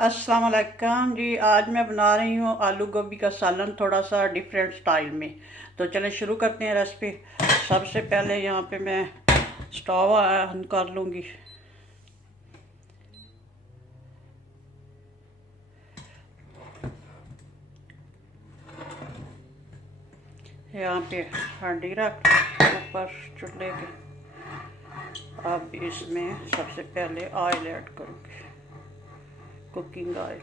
अस्सलाम वालेकुम जी। आज मैं बना रही हूँ आलू गोभी का सालन, थोड़ा सा डिफरेंट स्टाइल में। तो चलें शुरू करते हैं रेसिपी। सबसे पहले यहाँ पे मैं स्टोव ऑन कर लूँगी। यहाँ पे हांडी रख ऊपर चूल्हे के। अब इसमें सबसे पहले ऑयल ऐड करूँगी, कुकिंग ऑयल।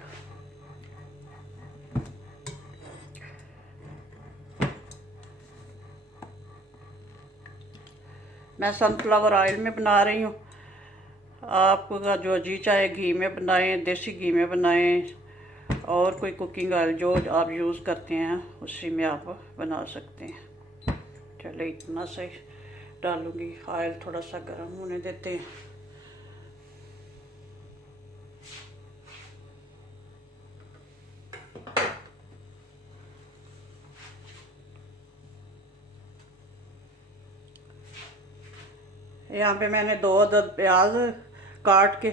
मैं सनफ्लावर ऑयल में बना रही हूँ। आपका जो जी चाहे घी में बनाएं, देसी घी में बनाएं, और कोई कुकिंग ऑयल जो आप यूज़ करते हैं उसी में आप बना सकते हैं। चलो इतना सही डालूँगी। ऑयल थोड़ा सा गर्म होने देते हैं। यहाँ पे मैंने 2 अदद प्याज काट के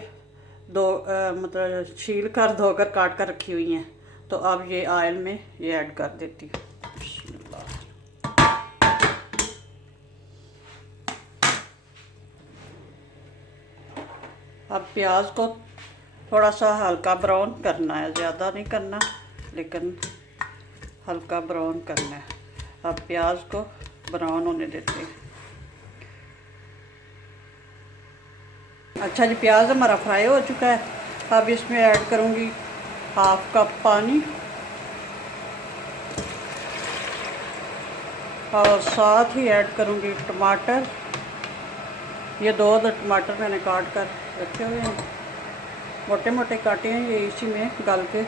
मतलब छील कर धोकर काट कर रखी हुई हैं। तो अब ये ऑयल में ये ऐड कर देती हूँ। अब प्याज को थोड़ा सा हल्का ब्राउन करना है, ज़्यादा नहीं करना लेकिन हल्का ब्राउन करना है। अब प्याज को ब्राउन होने देते हैं। अच्छा जी, प्याज हमारा फ्राई हो चुका है। अब इसमें ऐड करूँगी 1/2 कप पानी और साथ ही ऐड करूँगी टमाटर। ये 2 टमाटर मैंने काट कर रखे हुए हैं, मोटे मोटे काटे हैं। ये इसी में गल के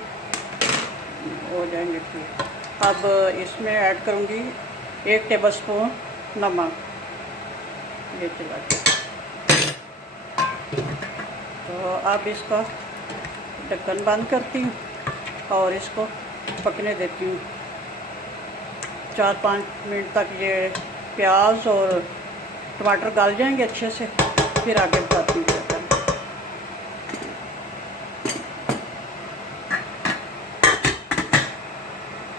हो जाएंगे ठीक। अब इसमें ऐड करूँगी 1 टेबलस्पून नमक। ये चला के तो अब इसका ढक्कन बंद करती हूँ और इसको पकने देती हूँ 4-5 मिनट तक। ये प्याज और टमाटर गल जाएंगे अच्छे से, फिर आगे बताती हूँ।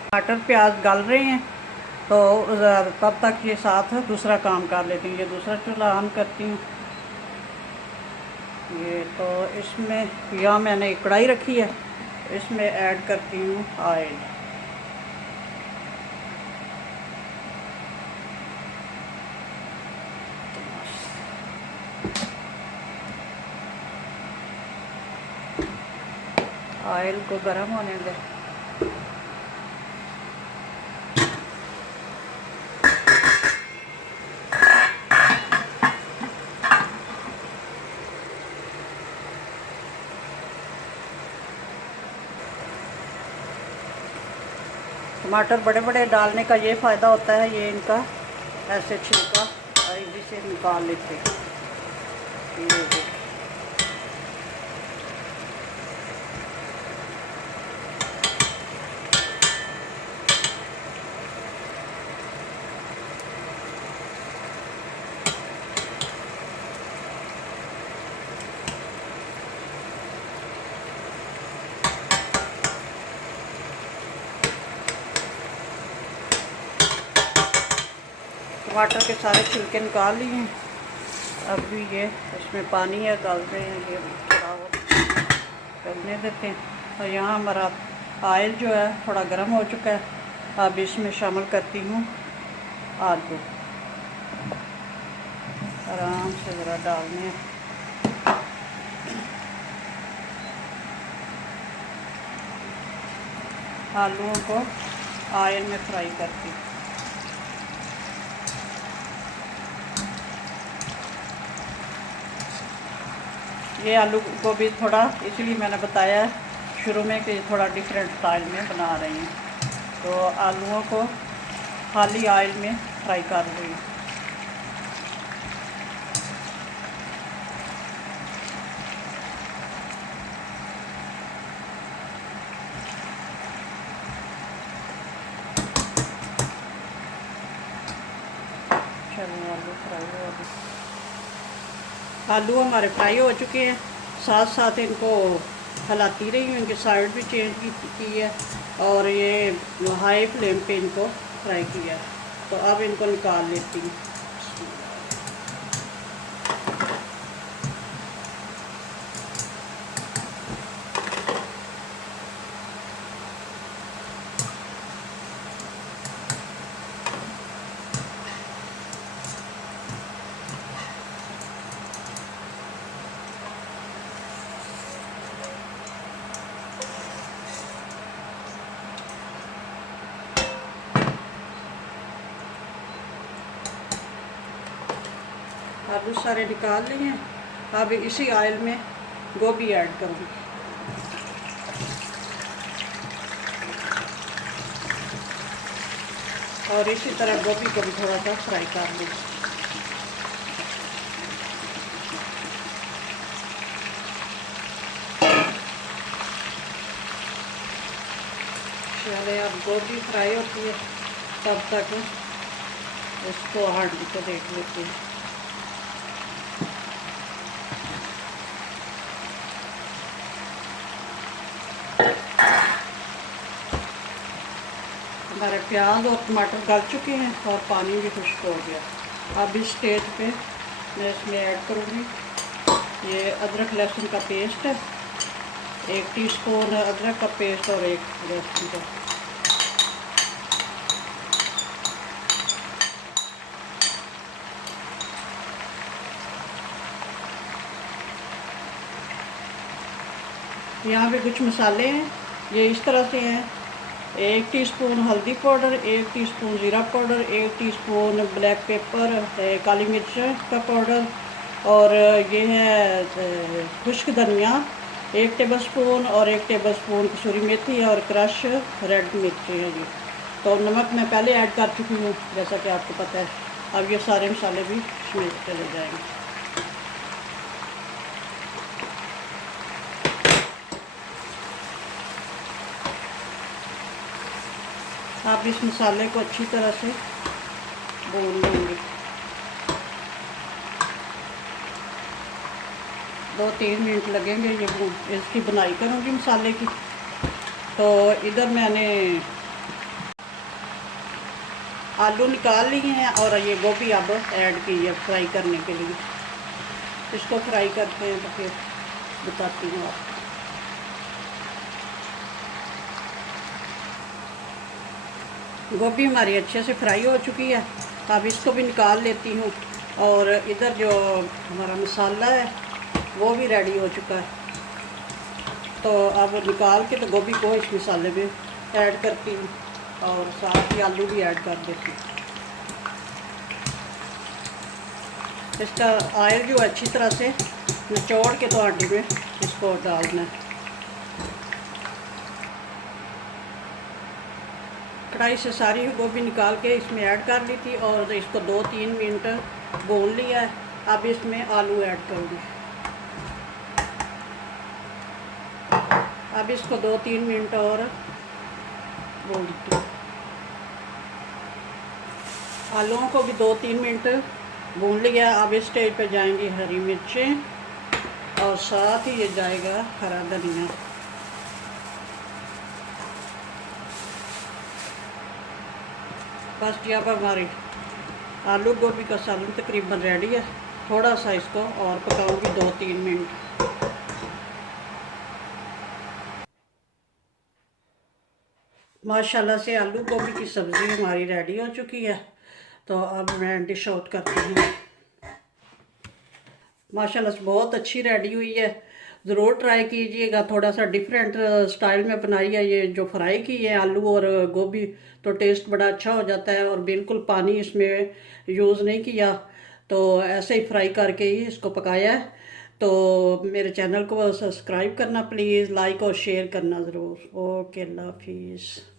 टमाटर प्याज गल रहे हैं तो तब तक ये साथ दूसरा काम कर लेती हूँ। ये दूसरा चूल्हा ऑन करती हूँ। ये तो इसमें यहाँ मैंने एक कढ़ाई रखी है, इसमें ऐड करती हूँ ऑयल। ऑयल को गर्म होने दें। टमाटर बड़े बड़े डालने का ये फ़ायदा होता है, ये इनका ऐसे छिलका इजी से निकाल लेते हैं। ये टमाटर के सारे छिलके निकाल लिए हैं। अब भी ये इसमें पानी है, डाल रहे हैं। ये थोड़ा वो गलने देते हैं। और यहाँ हमारा ऑयल जो है थोड़ा गर्म हो चुका है। अब इसमें शामिल करती हूँ आलू। आराम से ज़रा डालने हैं। आलूओं को ऑयल में फ्राई करती हूँ। ये आलू गोभी थोड़ा इसलिए मैंने बताया शुरू में कि थोड़ा डिफरेंट स्टाइल में बना रही हूँ। तो आलूओं को खाली ऑयल में फ्राई कर रही हूँ। चलिए आलू फ्राई हो गए। आलू हमारे फ्राई हो चुके हैं। साथ साथ इनको हिलाती रही हूँ, इनकी साइड भी चेंज की है और ये हाई फ्लेम पे इनको फ्राई किया है। तो अब इनको निकाल लेती हूँ। आलू सारे निकाल लिए हैं। अब इसी ऑयल में गोभी ऐड करूँगी और इसी तरह गोभी को भी थोड़ा सा फ्राई कर लूँगी। चले अब गोभी फ्राई होती है तब तक इसको हांडी को देख लेते हैं। हमारे प्याज और टमाटर गल चुके हैं और पानी भी खुश्क हो गया। अब इस स्टेज पे मैं इसमें ऐड करूँगी ये अदरक लहसुन का पेस्ट है, 1 टीस्पून अदरक का पेस्ट और 1 लहसुन का। यहाँ पे कुछ मसाले हैं, ये इस तरह से हैं। 1 टीस्पून हल्दी पाउडर, 1 टीस्पून ज़ीरा पाउडर, 1 टीस्पून ब्लैक पेपर, काली मिर्च का पाउडर और ये है खुश्क धनिया 1 टेबलस्पून और 1 टेबलस्पून कसूरी मेथी और क्रश रेड मिर्च है ये। तो नमक मैं पहले ऐड कर चुकी हूँ जैसा कि आपको पता है। अब ये सारे मसाले भी इसमें चले जाएंगे। आप इस मसाले को अच्छी तरह से भून लेंगे। 2-3 मिनट लगेंगे ये इसकी बुनाई करूँगी मसाले की। तो इधर मैंने आलू निकाल लिए हैं और ये गोभी अब ऐड की है फ्राई करने के लिए। इसको फ्राई करते हैं तो फिर बताती हूँ आपको। गोभी हमारी अच्छे से फ्राई हो चुकी है। अब इसको भी निकाल लेती हूँ और इधर जो हमारा मसाला है वो भी रेडी हो चुका है। तो अब निकाल के तो गोभी को इस मसाले में ऐड करती हूँ और साथ ही आलू भी ऐड कर देती हूँ। इसका ऑयल जो अच्छी तरह से निचोड़ के तो आटे में इसको डालना है। कढ़ाई से सारी गोभी निकाल के इसमें ऐड कर ली थी और इसको 2-3 मिनट भून लिया है। अब इसमें आलू ऐड करूँगी। अब इसको 2-3 मिनट और भूनती हूँ। आलूओं को भी 2-3 मिनट भून लिया। अब इस स्टेज पे जाएंगी हरी मिर्चें और साथ ही ये जाएगा हरा धनिया। बस जी अब हमारी आलू गोभी का सालन तकरीबन रेडी है। थोड़ा सा इसको और पकाऊंगी 2-3 मिनट। माशाल्लाह से आलू गोभी की सब्ज़ी हमारी रेडी हो चुकी है। तो अब मैं डिश आउट करती हूँ। माशाल्लाह से बहुत अच्छी रेडी हुई है। ज़रूर ट्राई कीजिएगा। थोड़ा सा डिफरेंट स्टाइल में बनाई है। ये जो फ्राई की है आलू और गोभी तो टेस्ट बड़ा अच्छा हो जाता है और बिल्कुल पानी इसमें यूज़ नहीं किया। तो ऐसे ही फ्राई करके ही इसको पकाया है। तो मेरे चैनल को सब्सक्राइब करना प्लीज़, लाइक और शेयर करना ज़रूर। ओके, अल्लाह हाफिज़।